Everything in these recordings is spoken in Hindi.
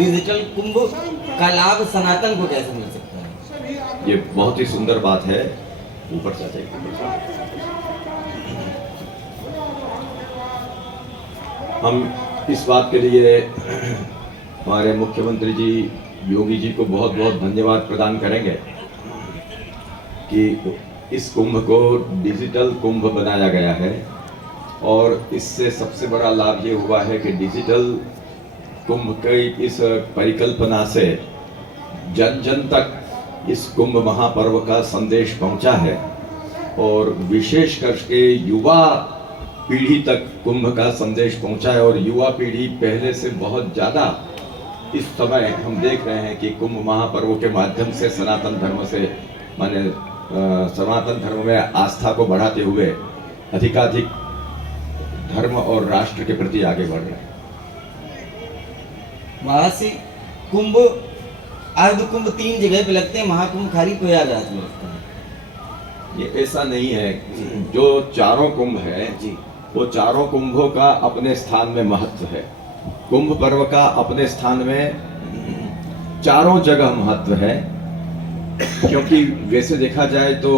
डिजिटल कुंभ का लाभ सनातन को कैसे मिल सकता है? ये बहुत ही सुंदर बात है। ऊपर से जाइए। हम इस बात के लिए हमारे मुख्यमंत्री जी योगी जी को बहुत बहुत धन्यवाद प्रदान करेंगे कि इस कुंभ को डिजिटल कुंभ बनाया गया है। और इससे सबसे बड़ा लाभ ये हुआ है कि डिजिटल कुंभ की इस परिकल्पना से जन जन तक इस कुंभ महापर्व का संदेश पहुंचा है और विशेष करके युवा पीढ़ी तक कुंभ का संदेश पहुंचा है। और युवा पीढ़ी पहले से बहुत ज़्यादा इस समय हम देख रहे हैं कि कुंभ महापर्व के माध्यम से सनातन धर्म से माने सनातन धर्म में आस्था को बढ़ाते हुए अधिकाधिक धर्म और राष्ट्र के प्रति आगे बढ़ रहे हैं। महाराज कुंभ अर्ध कुंभ 3 जगह पे लगते हैं, महाकुंभ खाली प्रयागराज में लगता है। ये ऐसा नहीं है। जो चारों कुंभ है जी, वो चारों कुंभों का अपने स्थान में महत्व है। कुंभ पर्व का अपने स्थान में चारों जगह महत्व है, क्योंकि वैसे देखा जाए तो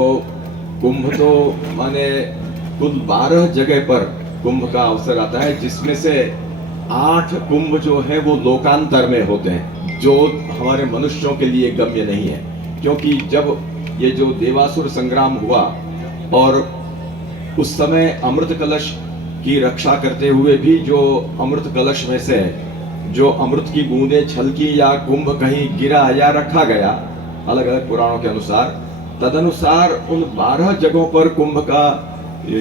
कुंभ तो माने कुल 12 जगह पर कुंभ का अवसर आता है, जिसमें से 8 कुंभ जो है वो लोकांतर में होते हैं, जो हमारे मनुष्यों के लिए गम्य नहीं है। क्योंकि जब ये जो देवासुर संग्राम हुआ और उस समय अमृत कलश की रक्षा करते हुए भी जो अमृत कलश में से जो अमृत की बूंदें छलकी या कुंभ कहीं गिरा या रखा गया अलग अलग पुराणों के अनुसार, तदनुसार उन 12 जगहों पर कुंभ का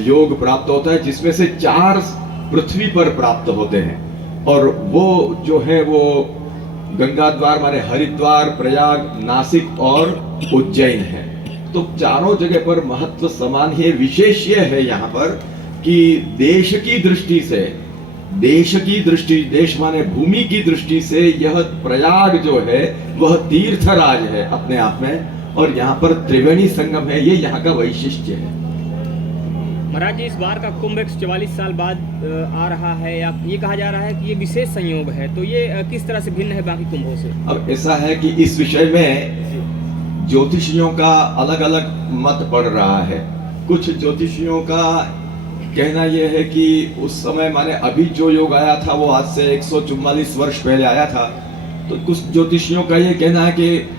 योग प्राप्त होता है, जिसमें से 4 पृथ्वी पर प्राप्त होते हैं। और वो जो है वो गंगा द्वार माने हरिद्वार, प्रयाग, नासिक और उज्जैन है। तो चारों जगह पर महत्व समान है। विशेष ये है यहाँ पर कि देश की दृष्टि से, देश माने भूमि की दृष्टि से यह प्रयाग जो है वह तीर्थराज है अपने आप में, और यहाँ पर त्रिवेणी संगम है। ये यहाँ का वैशिष्ट्य है। महाराज जी, इस बार का कुंभ 144 साल बाद आ रहा है, या ये कहा जा रहा है कि ये विशेष संयोग है, तो ये किस तरह से भिन्न है बाकी कुंभों से? अब ऐसा है कि इस विषय में ज्योतिषियों का अलग अलग मत पड़ रहा है। कुछ ज्योतिषियों का कहना यह है कि उस समय माने अभी जो योग आया था वो आज से 144 वर्ष पहले आया था। तो कुछ ज्योतिषियों का ये कहना है कि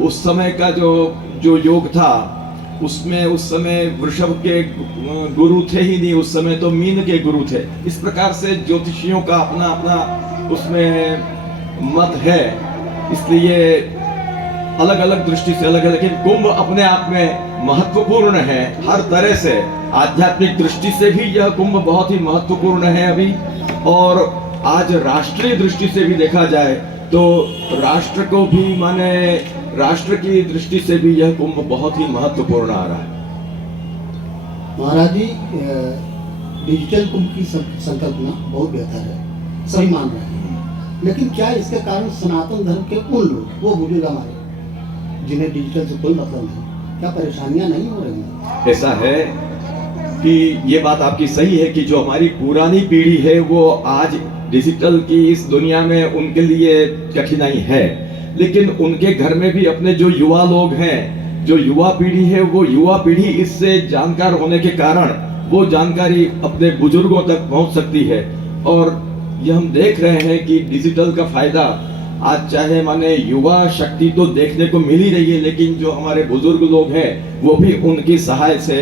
उस समय का जो योग था उसमें उस समय वृषभ के गुरु थे ही नहीं, उस समय तो मीन के गुरु थे। इस प्रकार से ज्योतिषियों का अपना अपना उसमें मत है, इसलिए अलग अलग दृष्टि से अलग अलग। लेकिन कुंभ अपने आप में महत्वपूर्ण है हर तरह से। आध्यात्मिक दृष्टि से भी यह कुंभ बहुत ही महत्वपूर्ण है अभी, और आज राष्ट्रीय दृष्टि से भी देखा जाए तो राष्ट्र को भी माने राष्ट्र की दृष्टि से भी यह कुंभ बहुत ही महत्वपूर्ण आ रहा है। महाराज जी, डिजिटल कुंभ की संकल्पना बहुत बेहतर है, सही मान रहे हैं, लेकिन क्या इसके कारण सनातन धर्म के उन लोग, वो बुजुर्ग हमारे जिन्हें डिजिटल से कोई मतलब नहीं, क्या परेशानियां नहीं हो रही हैं? ऐसा है कि ये बात आपकी सही है कि जो हमारी पुरानी पीढ़ी है वो आज डिजिटल की इस दुनिया में उनके लिए कठिनाई है, लेकिन उनके घर में भी अपने जो युवा लोग हैं, जो युवा पीढ़ी है, वो युवा पीढ़ी इससे जानकार होने के कारण वो जानकारी अपने बुजुर्गों तक पहुंच सकती है। और ये हम देख रहे हैं कि डिजिटल का फायदा आज चाहे माने युवा शक्ति तो देखने को मिल ही रही है, लेकिन जो हमारे बुजुर्ग लोग हैं वो भी उनकी सहायता से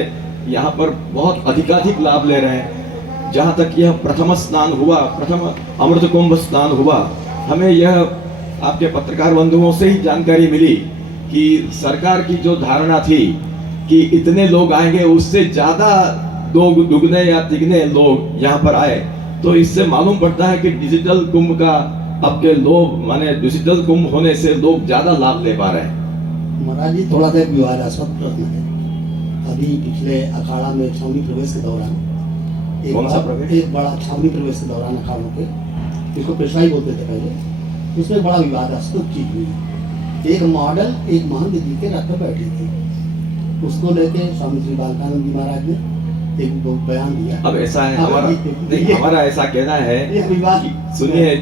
यहाँ पर बहुत अधिकाधिक लाभ ले रहे हैं। जहाँ तक यह प्रथम स्नान हुआ, प्रथम अमृत कुंभ स्नान हुआ, हमें यह आपके पत्रकार बंधुओं से ही जानकारी मिली कि सरकार की जो धारणा थी कि इतने लोग आएंगे, उससे ज्यादा लोग, दुगने या तिगने लोग यहाँ पर आए। तो इससे मालूम पड़ता है कि डिजिटल कुंभ का आपके लोग माने डिजिटल कुंभ होने से लोग ज्यादा लाभ ले पा रहे हैं। महाराज जी, थोड़ा सा विवादास्पद प्रश्न है। अभी पिछले अखाड़ा में छावनी प्रवेश के दौरान एक बड़ा छावनी प्रवेश के दौरान अखाड़ों के, इसको पेशवाई बोलते थे पहले, उसमें बड़ा विवादास्पद चीज हुई। एक मॉडल एक महंत जी के रथ पर बैठी थी, उसको लेके स्वामी श्री बालकानंद जी महाराज ने एक बयान दिया। अब ऐसा है हमारा ऐसा कहना है, ये विवाद सुनिए,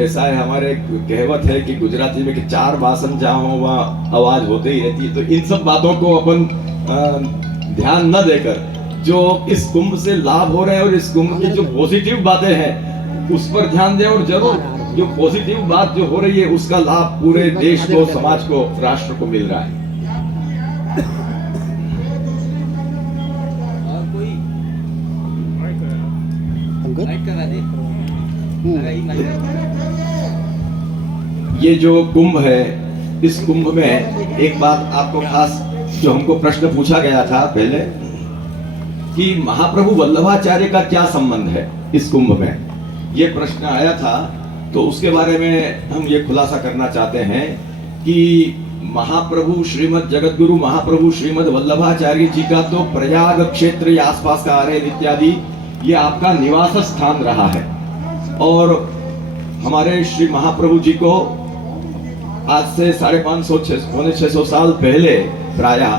ऐसा है, हमारे कहावत है कि गुजराती में कि चार बासन जहाँ हो वहाँ आवाज होते ही रहती है। तो इन सब बातों को अपन ध्यान न देकर जो इस कुंभ से लाभ हो रहे हैं और इस कुंभ की जो पॉजिटिव बातें हैं उस पर ध्यान दें, और जरूर जो पॉजिटिव बात जो हो रही है उसका लाभ पूरे देश को, समाज को, राष्ट्र को मिल रहा है। और कोई लाइट करा दे। ये जो कुंभ है, इस कुंभ में एक बात आपको खास, जो हमको प्रश्न पूछा गया था पहले कि महाप्रभु वल्लभाचार्य का क्या संबंध है इस कुंभ में, ये प्रश्न आया था। तो उसके बारे में हम ये खुलासा करना चाहते हैं कि महाप्रभु श्रीमद जगतगुरु महाप्रभु श्रीमद वल्लभाचार्य जी का तो प्रयाग क्षेत्र या आसपास का आर्य इत्यादि ये आपका निवास स्थान रहा है, और हमारे श्री महाप्रभु जी को आज से 550-600 साल पहले प्रायः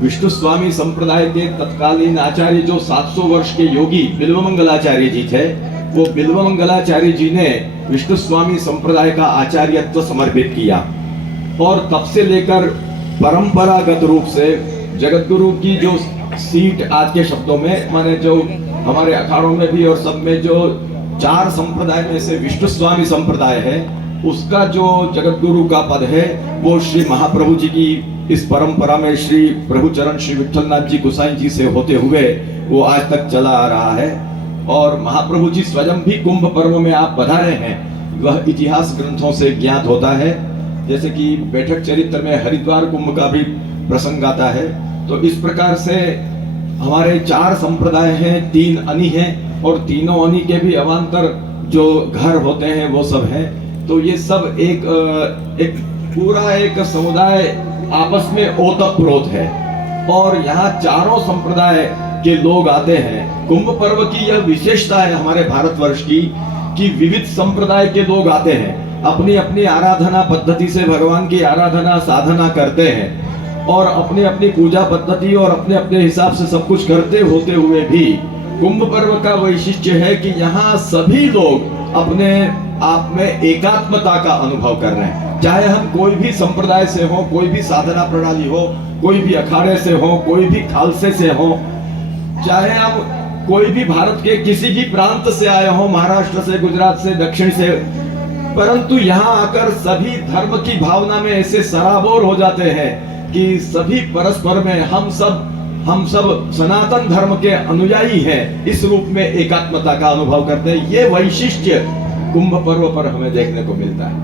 विष्णु स्वामी संप्रदाय के तत्कालीन आचार्य जो 700 वर्ष के योगी बिल्वमंगलाचार्य जी थे, वो बिल्वमंगलाचार्य जी ने विष्णु स्वामी संप्रदाय का आचार्यत्व समर्पित किया, और तब से लेकर परंपरागत रूप से जगतगुरु की जो सीट, आज के शब्दों में माने जो हमारे अखाड़ों में भी और सब में जो 4 संप्रदाय में से विष्णु स्वामी संप्रदाय है, उसका जो जगतगुरु का पद है वो श्री महाप्रभु जी की इस परंपरा में श्री प्रभुचरण श्री विठलनाथ जी गोसाई जी से होते हुए वो आज तक चला आ रहा है। और महाप्रभु जी स्वयं भी कुंभ पर्व में आप पधारे हैं, वह इतिहास ग्रंथों से ज्ञात होता है। जैसे कि बैठक चरित्र में हरिद्वार कुंभ का भी प्रसंग आता है। तो इस प्रकार से हमारे 4 संप्रदाय हैं, 3 अनी हैं, और तीनों अनी के भी अवान्तर जो घर होते हैं वो सब हैं। तो ये सब एक पूरा एक समुदाय आपस में ओतप्रोत है, और यहाँ चारों संप्रदाय के लोग आते हैं। कुंभ पर्व की यह विशेषता है हमारे भारतवर्ष की कि विविध संप्रदाय के लोग आते हैं, अपनी अपनी आराधना पद्धति से भगवान की आराधना साधना करते हैं, और अपनी अपनी पूजा पद्धति और अपने अपने हिसाब से सब कुछ करते होते हुए भी कुंभ पर्व का वैशिष्ट्य है कि यहाँ सभी लोग अपने आप में एकात्मता का अनुभव कर रहे हैं। चाहे हम कोई भी संप्रदाय से हो, कोई भी साधना प्रणाली हो, कोई भी अखाड़े से हो, कोई भी खालसे से हो, चाहे हम कोई भी भारत के किसी भी प्रांत से आए हो, महाराष्ट्र से, गुजरात से, दक्षिण से, परंतु यहाँ आकर सभी धर्म की भावना में ऐसे सराबोर हो जाते हैं कि सभी परस्पर में हम सब सनातन धर्म के अनुयायी हैं, इस रूप में एकात्मता का अनुभव करते हैं। ये वैशिष्ट्य कुंभ पर्व पर हमें देखने को मिलता है।